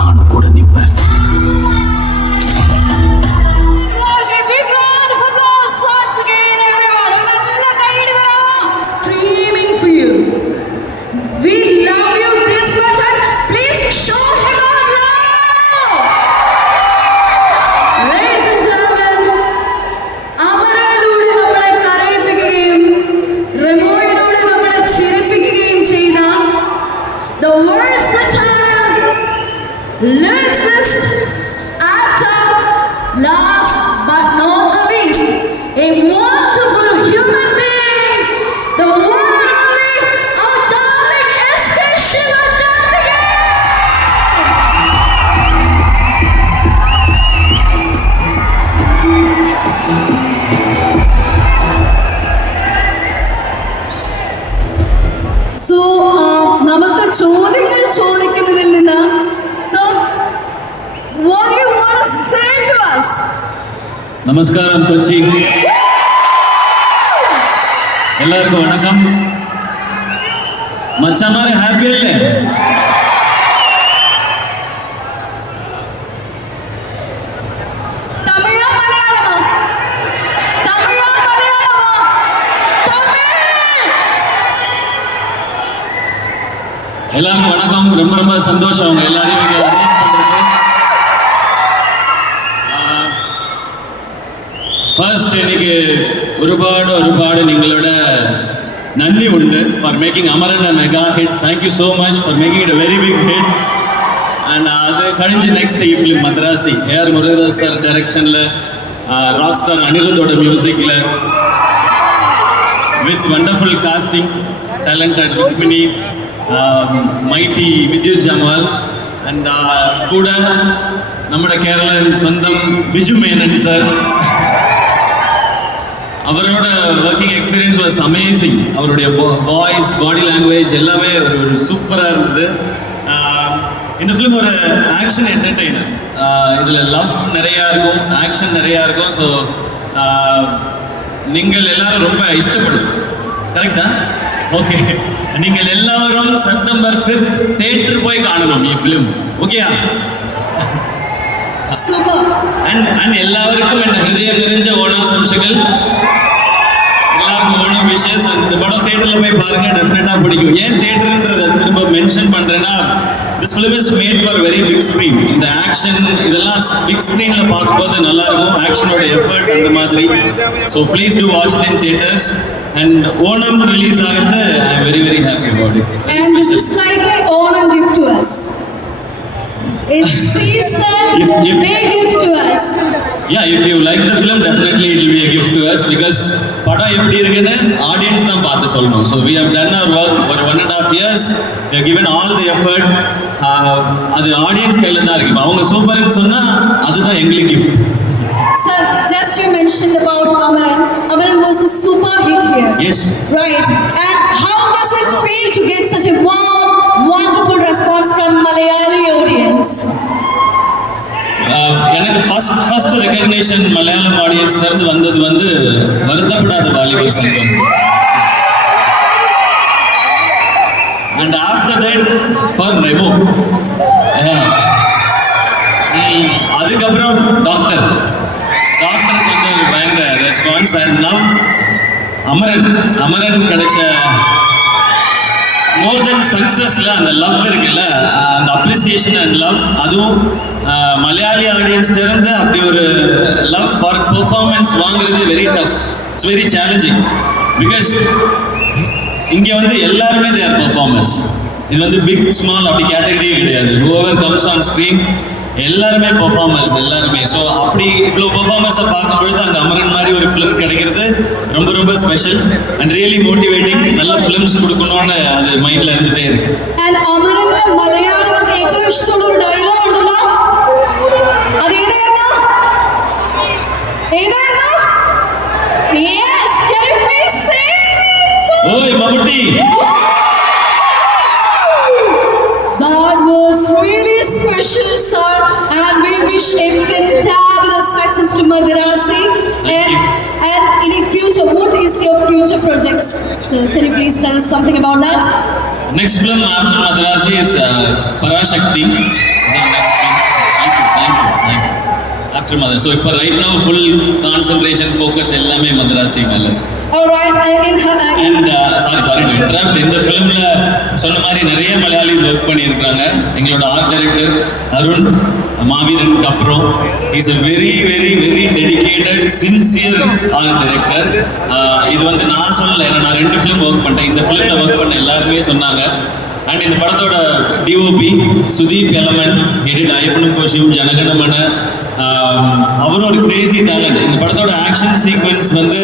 நானும் கூட நிற்பேன். Lyricist, actor, last but not the least, a wonderful human being, the one and only, our darling S.K. Sivakarthikeyan. So, നമുക്ക് ചോദ്യങ്ങൾ ചോദിക്കുന്നതിൽ നിന്ന് what do you want to say to us? Namaskaram Kochi. எல்லாருக்கும் வணக்கம். மச்சாமாரே ஹாப்பி இல்லை? தமிழா மலையாளமா? தமிழா மலையாளமா? தமிழ். எல்லாருக்கும் வணக்கம். ரொம்ப ரொம்ப சந்தோஷம் அவங்க எல்லாரையும் இங்க ஃபர்ஸ்ட் இன்னைக்கு ഒരുപാട് നിങ്ങളുടെ നന്ദി ഉണ്ട് for making Amaran a mega hit. Thank you so much for making it a very big hit. And അത് കഴിഞ്ഞ് നെക്സ്റ്റ് ഈ film Madharaasi AR Muralidhar sir ഡയറക്ഷനിൽ റോക്ക് സ്റ്റാർ അനിരുദ്ധോടെ മ്യൂസിക്കിൽ with wonderful casting talented Rukmini mighty Vidyut Jammwal and കൂടെ നമ്മുടെ കേരളൻ സ്വന്തം ബിജു മേനൻ സാർ. அவரோட ஒர்க்கிங் எக்ஸ்பீரியன்ஸ் வாஸ் அமேசிங். அவருடைய வாய்ஸ், பாடி லாங்குவேஜ் எல்லாமே ஒரு சூப்பராக இருந்தது. இந்த ஃபிலிம் ஒரு ஆக்ஷன் என்டர்டெய்னர். இதில் லவ் நிறையா இருக்கும், ஆக்ஷன் நிறையா இருக்கும். ஸோ நீங்கள் எல்லாரும் ரொம்ப இஷ்டப்படும். கரெக்டா? ஓகே, நீங்கள் எல்லாரும் செப்டம்பர் 5th தியேட்டர் போய் காணணும் ഈ ഫിലിം. ഓക്കെയാ? സൂപ്പർ. ആൻഡ് എല്ലാവർക്കും എൻ്റെ ഹൃദയം നിറഞ്ഞ ഓണാശംസകൾ. எல்லாருக்கும் ஓணம் விஷஸ். இந்த படம் தியேட்டரில் போய் பாருங்க, டெஃபினட்டாக பிடிக்கும். ஏன் தியேட்டருன்றதை திரும்ப மென்ஷன் பண்ணுறேன்னா, this film is made for very big screen. இந்த ஆக்ஷன் இதெல்லாம் பிக் ஸ்க்ரீனில் பார்க்கும்போது நல்லாயிருக்கும். ஆக்ஷனோட எஃபர்ட் அந்த மாதிரி. So please do watch it in theatres. And Onam release ஆகிறது I am very very happy about it. And this is like an Onam gift to us. It's season big gift to us. Yeah, if you like the film, definitely it will be a gift to us because படம் எப்படி இருக்குன்னு ஆடியன்ஸ் தான் பார்த்து சொல்லணும். So we have done our work for 1.5 years. We have given all the effort. அது ஆடியன்ஸ் கையில் தான் இருக்கு. அவங்க சூப்பர்னு சொன்னா அதுதான் எங்களுக்கு gift. Sir, just you mentioned about Amaran. Amaran was a super hit here. Yes. Right. And how does it feel to get such a warm, wonderful response from Malayali audience? எனக்கு ஃபர்ஸ்ட் ரெகக்னேஷன் மலையாளம் ஆடியன்ஸ் இருந்து வந்தது வருத்தப்படாத வாலிபர் சங்கம். And after that for Remo. அதுக்கப்புறம் டாக்டருக்கு வந்து ஒரு பயங்கர ரெஸ்பான்ஸ். அண்ட் நவ் அமரன் கிடைச்ச மோர் தென் சக்ஸஸில் அந்த லவ் இருக்குல்ல, அந்த அப்ரிசியேஷன் அண்ட் லவ், அதுவும் மலையாளி ஆடியன்ஸ்ல இருந்து அப்படி ஒரு லவ் ஃபார் பெர்ஃபார்மன்ஸ் வாங்குறது very tough. It's very challenging because இங்கே வந்து எல்லாருமே தேர் பெர்ஃபார்மர்ஸ். இது வந்து பிக் ஸ்மால் அப்படி கேட்டகரியே கிடையாது. ஹூவர் கம்ஸ் ஆன் ஸ்க்ரீன் எல்லாருமே பெர்ஃபார்மர்ஸ் எல்லாருமே. ஸோ அப்படி இவ்வளோ பெர்ஃபார்மர்ஸை பார்க்கும்பொழுது அங்கே அமரன் மாதிரி ஒரு ஃபிலிம் கிடைக்கிறது ரொம்ப ரொம்ப ஸ்பெஷல் அண்ட் ரியலி மோட்டிவேட்டிங். நல்ல ஃபிலிம்ஸ் கொடுக்கணும்னு அது மைண்டில் இருந்துகிட்டே இருக்கு. And അമരനിലെ മലയാളികൾക്ക് ഏറ്റവും ഇഷ്ടമുള്ള ഒരു ഡയലോഗ് ഉണ്ടല്ലോ, അത് ഏതായിരുന്നു? Yes, can you please say? ഓയ് Mammootty. That was really special, sir, and we wish a fantabulous success to Madrasi. And in the future, what is your future projects? So, can you please tell us something about that? Next film after Madrasi is Parashakti. after Mother. So இப்போ right now full concentration focus எல்லாமே மதராசி மேல. Alright, in her And sorry to interrupt. இந்த ஃபிலிம்ல சொன்ன மாதிரி நிறைய மலையாளிஸ் ஒர்க் பண்ணியிருக்காங்க. எங்களோட ஆர்ட் டைரக்டர் அருண் மாவீரனுக்கு அப்புறம் is a very dedicated sincere art director. இது வந்து நான் சொல்லலை, ஏன்னா நான் 2 ஃபிலிம் ஒர்க் பண்ணிட்டேன். இந்த ஃபிலிம்ல ஒர்க் பண்ண எல்லாருமே சொன்னாங்க. அண்ட் இந்த படத்தோட டிஓபி சுதீப் எலமன் எடிட் ஐயப்பனும் கோஷியும் ஜனகணமன, அவரும் ஒரு கிரேசி டேலண்ட். இந்த படத்தோட ஆக்ஷன் சீக்வன்ஸ் வந்து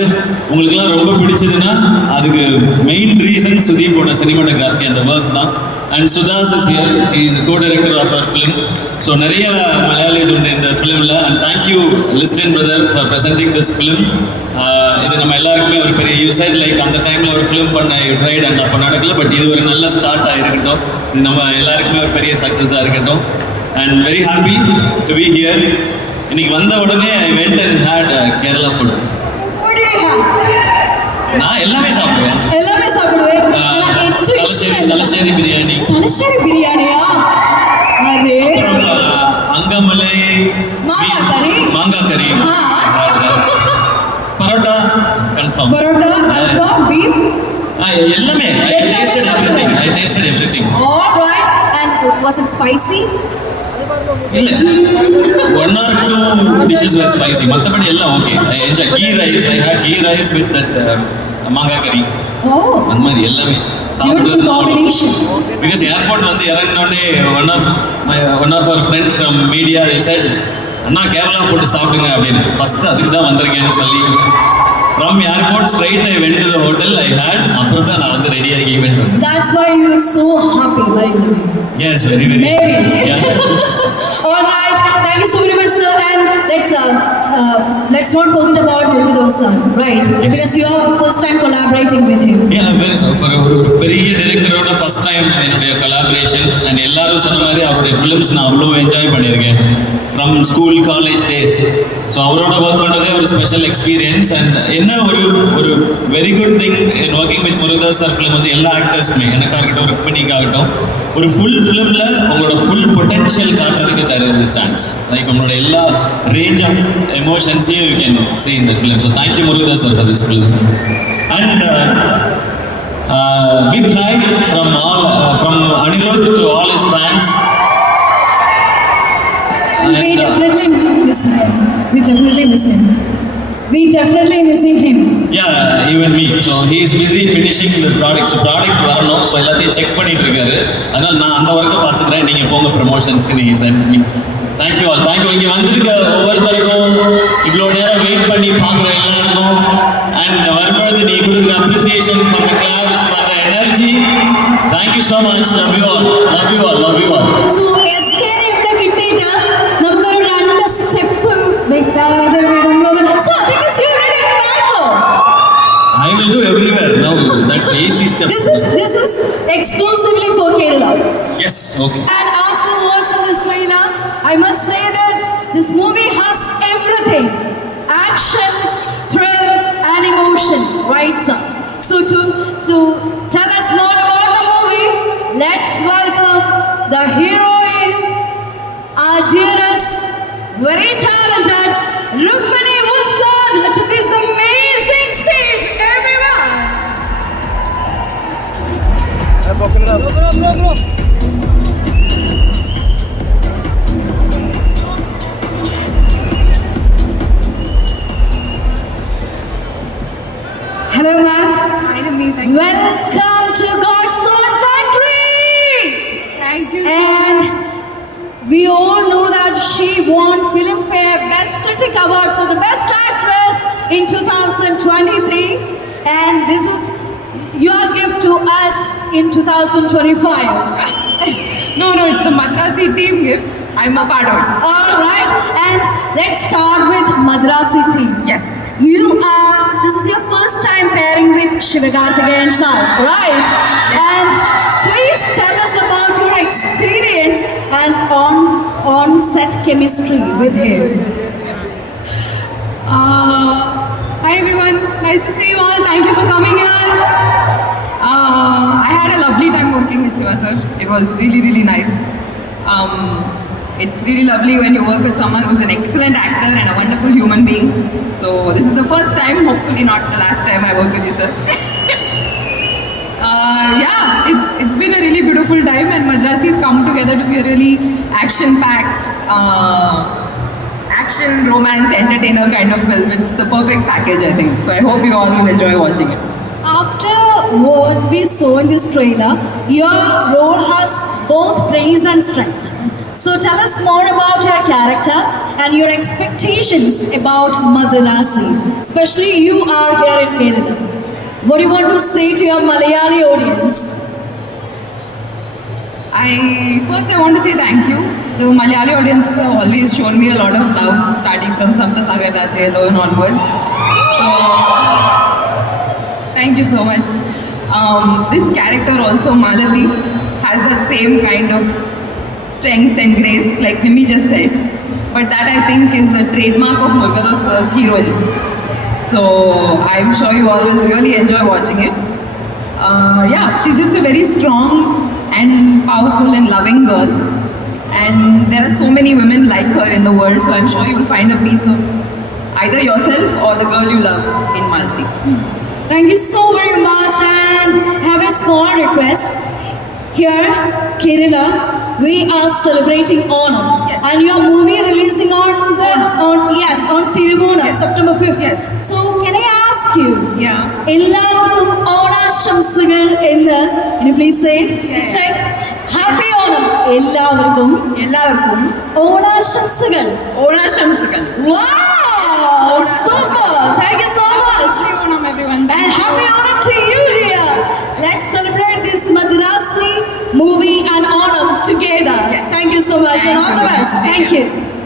உங்களுக்குலாம் ரொம்ப பிடிச்சதுன்னா அதுக்கு மெயின் ரீசன் சுதீப்போட சினிமாட்டோகிராஃபி, அந்த ஒர்க் தான். And Sudas is here, is co director of our film. So நிறைய மலையாளிஸ் உண்டு இந்த ஃபிலிமில். And thank you Listin brother for presenting this film. இது நம்ம எல்லாருக்குமே ஒரு பெரிய யூசைட், லைக் அந்த டைமில் ஒரு ஃபிலிம் பண்ண ட்ரைட் அண்ட் அப்போ நடக்கல, பட் இது ஒரு நல்ல ஸ்டார்ட்டாக இருக்கட்டும். இது நம்ம எல்லாருக்குமே ஒரு பெரிய சக்ஸஸாக இருக்கட்டும். And very happy to be here. இன்னைக்கு வந்த உடனே I went and had Kerala food. what did you have? நான் எல்லாமே சாப்பிடுவேன். எல்லாமே சாப்பிடுவேன். தலசேரி பிரியாணி. தலசேரி பிரியாணியா? அரே. அப்புறம் அங்கமலை மாங்காய் கறி. பரோட்டா கன்ஃபார்ம். பரோட்டா அல்வா பீஃப் எல்லாமே. I tasted everything. All right. And was it spicy? இல்ல, 1 or 2 dishes were spicy. மத்தபடி எல்லாம் okay. I enjoyed ghee rice. I had ghee rice with that மாங்காய் கறி. அந்த மாதிரி எல்லாமே சாப்பிடுறது காம்பினேஷன். பிகாஸ் ஏர்போர்ட் வந்து இறங்கினோடனே one of our friend from media they said, அண்ணா கேரளா ஃபுட் சாப்பிடுங்க அப்படின்னு. ஃபர்ஸ்ட் அதுக்கு தான் வந்திருக்கேன்னு சொல்லி from airport straight I went to the hotel. I had அப்புறம் தான் நான் வந்து ரெடி ஆகி ஈவென்ட் வந்தேன். That's why you look so happy, right? Yes, very maybe. Yeah. All right, thank you so very much, sir. And let's not forget about Murugadosan, right? Yes. Because you are first time collaborating with him. Yeah, for ஒரு பெரிய டைரக்டரோட first time என்னுடைய collaboration. and எல்லாரும் சொன்ன மாதிரி அவருடைய ஃபிலிம்ஸ் நான் அவ்வளோ என்ஜாய் பண்ணியிருக்கேன் from school college days. So அவரோட ஒர்க் பண்ணுறதே ஒரு ஸ்பெஷல் எக்ஸ்பீரியன்ஸ். அண்ட் என்ன ஒரு very good thing in working with Murugadoss sir film வந்து எல்லா ஆக்டர்ஸுமே, எனக்காக இருக்கட்டும் ருக்மிணிக்காகட்டும், ஒரு ஃபுல் ஃபிலிமில் உங்களோட ஃபுல் பொட்டென்ஷியல் காட்டுறதுக்கு தருது சான்ஸ். லைக் உங்களோட எல்லா ரேஞ்ச் ஆஃப் எமோஷன்ஸையும் you can see in the film. So thank you Murugadosan sir for this film. And big hi from Anirudh to all his fans. We definitely miss him. We definitely missing him. Yeah, even me. So he is busy finishing the product. So product வரணும். So எல்லாத்தையும் செக் பண்ணிட்டு இருக்காரு. அதனால நான் அந்த வர்க்கை பார்த்துக்கிறேன், நீங்க போங்க ப்ரமோஷன்ஸ்க்கு. he sent me. Thank you all. Thank you. இங்க வந்திருக்க ஒவ்வொருத்தருக்கும், இவ்வளோ நேரம் வெயிட் பண்ணி பார்க்குற எல்லாருக்கும், அண்ட் வரும்பொழுது நீ கொடுக்குற appreciation for the claps, for the energy. Thank you so much. Love you all. So SKN ഇവിടെ കിട്ടിയിട്ട് നമുക്കൊരു 2 സ്റ്റെപ്പ് വെക്കാതെ വിടുന്നത്. So because you did it in Bangalore. I will do everywhere now. That AC step. This is exclusively for Kerala. Yes. Okay. And after watching this trailer, I must say this movie has everything: action, thrill, and emotion. Right, sir? So tell us more about the movie. Let's welcome the heroine, our dearest, very talented Rukmini Musad to this amazing stage, everyone. Bro. Hello, ma'am. Hi, Nami. Thank you. Welcome to God's own country. Thank you. And we all know that she won Filmfare Best Critic Award for the Best Actress in 2023. And this is your gift to us in 2025. No, it's the Madrasi team gift. I'm a part of it. All right. And let's start with Madrasi team. Yes. This is your first time pairing with Sivakarthikeyan sir, right? And please tell us about your experience and on-set chemistry with him. Hi everyone, nice to see you all. Thank you for coming here. I had a lovely time working with Siva sir. It was really nice. It's really lovely when you work with someone who's an excellent actor and a wonderful human being. So this is the first time, hopefully not the last time I work with you, sir. Yeah, it's been a really beautiful time, and Madrasi's come together to be a really action-packed, action, romance, entertainer kind of film. It's the perfect package, I think. So I hope you all will enjoy watching it. After what we saw in this trailer, your role has both praise and strength. So tell us more about your character and your expectations about Madarasi. Especially you are here in Kerala. What do you want to say to your Malayali audience? First I want to say thank you. The Malayali audiences have always shown me a lot of love, starting from Sapta Sagar Dachelo and onwards. So thank you so much. This character also, Malati, has that same kind of strength and grace like Nimi just said. But that I think is a trademark of Murugadosa's heroines. So I'm sure you all will really enjoy watching it. Yeah, she's just a very strong and powerful and loving girl. And there are so many women like her in the world. So I'm sure you'll find a piece of either yourself or the girl you love in Malati. Thank you so very much, and have a small request. Here, Kerala, we are celebrating Onam, Yes. and your movie releasing on Tiruvona, Yes. September 5th. Yes. So can I ask you, Yeah. എല്ലാവർക്കും ഓണാശംസകൾ എന്ന് can you please say it? Yeah. It's like Happy Onam എല്ലാവർക്കും ഓണാശംസകൾ. Onashamsakal. Wow, super! Thank you so much. Happy Onam, everyone. And happy Onam to you, dear. Let's celebrate this Madrasi movie and Onam together. Yes. Thank you so much, and Thank all the you. best. Thank Thank you. you.